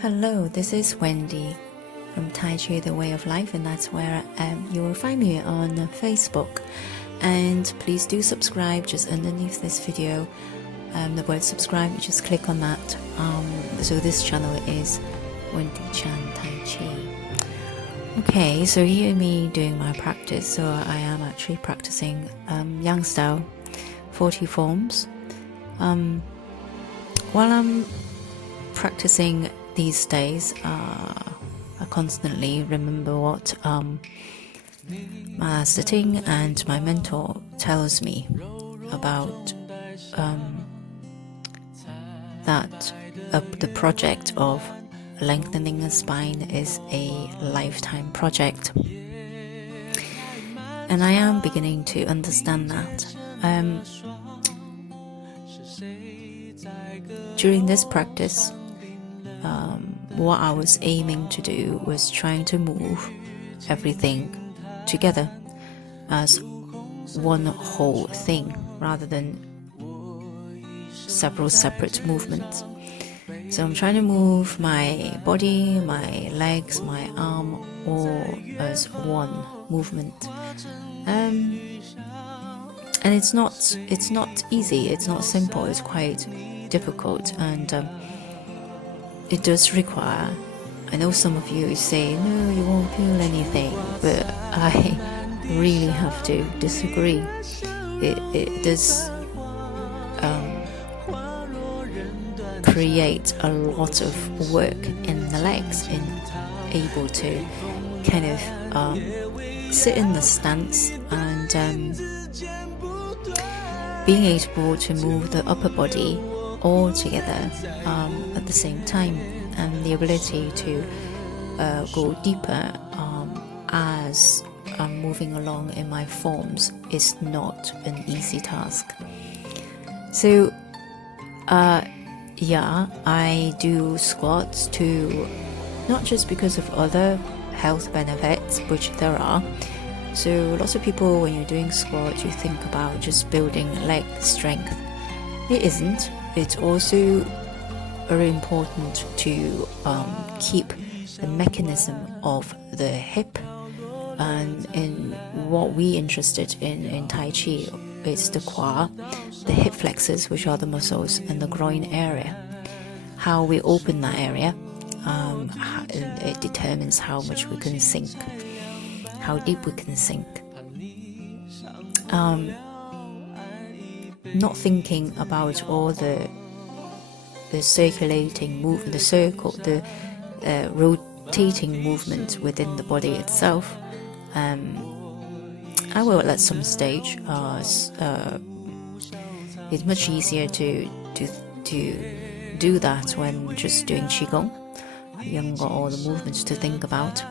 Hello, this is Wendy from Tai Chi The Way of Life, and that's where you will find me on Facebook. And please do subscribe just underneath this video. The word subscribe, you just click on that. So this channel is Wendy Chan Tai Chi. Okay, so here me doing my practice. So I am actually practicing Yang style 40 forms. While I'm practicing these days, I constantly remember what my sitting and my mentor tells me about that the project of lengthening the spine is a lifetime project, and I am beginning to understand that. During this practice, what I was aiming to do was trying to move everything together as one whole thing rather than several separate movements. So I'm trying to move my body, my legs, my arm all as one movement. And it's not easy, it's not simple, it's quite difficult, and it does require, I know some of you say, no, you won't feel anything, but I really have to disagree. It does create a lot of work in the legs, in able to kind of sit in the stance and being able to move the upper body all together at the same time, and the ability to go deeper as I'm moving along in my forms is not an easy task. So yeah, I do squats to, not just because of other health benefits, which there are. So lots of people, when you're doing squats, you think about just building leg strength. It isn't. It's also very important to keep the mechanism of the hip, and in what we're interested in Tai Chi is the Qua, the hip flexors, which are the muscles, and the groin area. How we open that area, it determines how much we can sink, how deep we can sink. Not thinking about all the circulating movement, the circle, the rotating movement within the body itself. I will at some stage. It's much easier to do that when just doing Qigong. You haven't got all the movements to think about.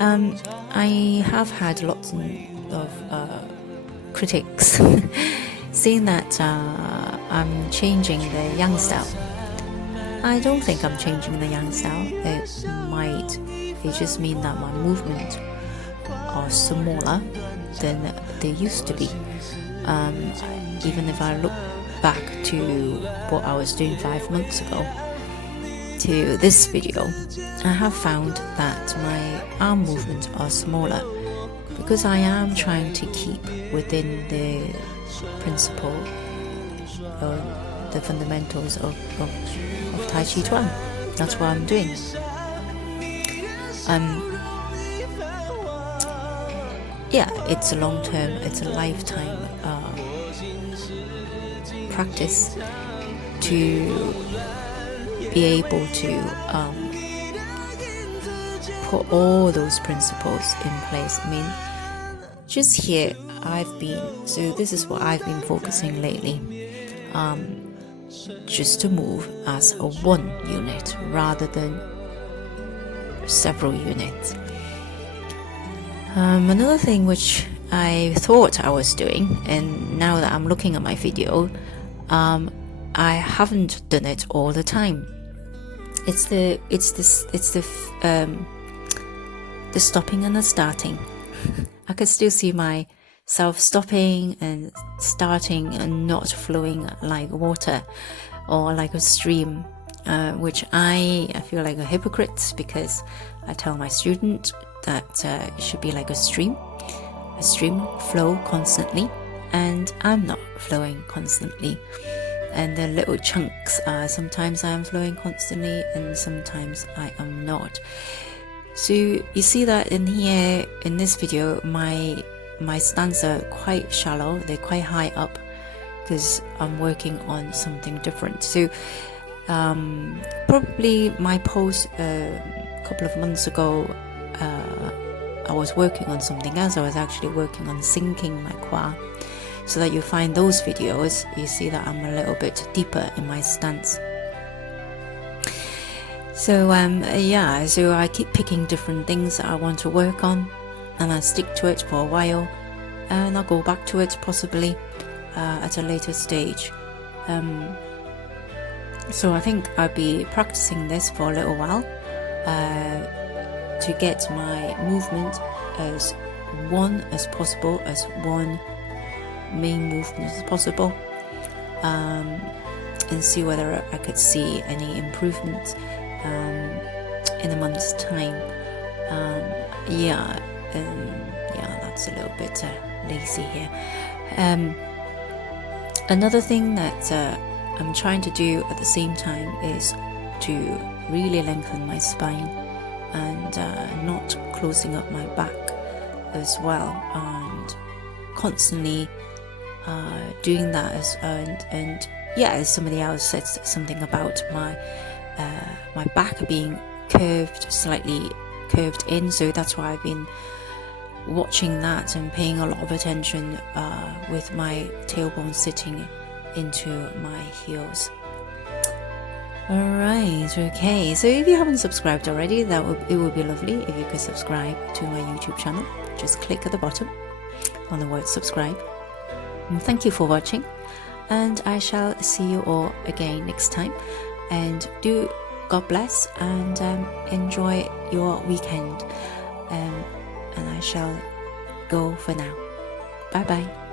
I have had lots of critics saying that I'm changing the Yang style. I don't think I'm changing the Yang style. It just mean that my movements are smaller than they used to be. Even if I look back to what I was doing 5 months ago to this video, I have found that my arm movements are smaller because I am trying to keep within the principle, the fundamentals of Taichiquan. That's what I'm doing. Yeah, it's a long term, it's a lifetime practice to be able to put all those principles in place. I mean, just here so this is what I've been focusing lately, just to move as a one unit rather than several units. Another thing which I thought I was doing, and now that I'm looking at my video, I haven't done it all the time. It's the stopping and the starting. I could still see myself stopping and starting and not flowing like water or like a stream. which I feel like a hypocrite, because I tell my student that it should be like a stream flow constantly, and I'm not flowing constantly. And the little chunks, sometimes I am flowing constantly and sometimes I am not. So you see that in here, in this video, my stands are quite shallow, they're quite high up, because I'm working on something different. So probably my post a couple of months ago, I was working on something else. I was actually working on sinking my qua, so that you find those videos, you see that I'm a little bit deeper in my stance. So yeah, so I keep picking different things that I want to work on, and I stick to it for a while, and I'll go back to it possibly at a later stage. So I think I'll be practicing this for a little while to get my movement as one as possible, as one main movement as possible, and see whether I could see any improvement in a month's time. Yeah, that's a little bit lazy here. Another thing that I'm trying to do at the same time is to really lengthen my spine and not closing up my back as well, and constantly doing that and yeah, as somebody else said something about my back being slightly curved in, so that's why I've been watching that and paying a lot of attention with my tailbone sitting into my heels. Alright, okay, so if you haven't subscribed already, it would be lovely if you could subscribe to my YouTube channel. Just click at the bottom on the word subscribe. And thank you for watching, and I shall see you all again next time. And do God bless, and enjoy your weekend, and I shall go for now. Bye bye.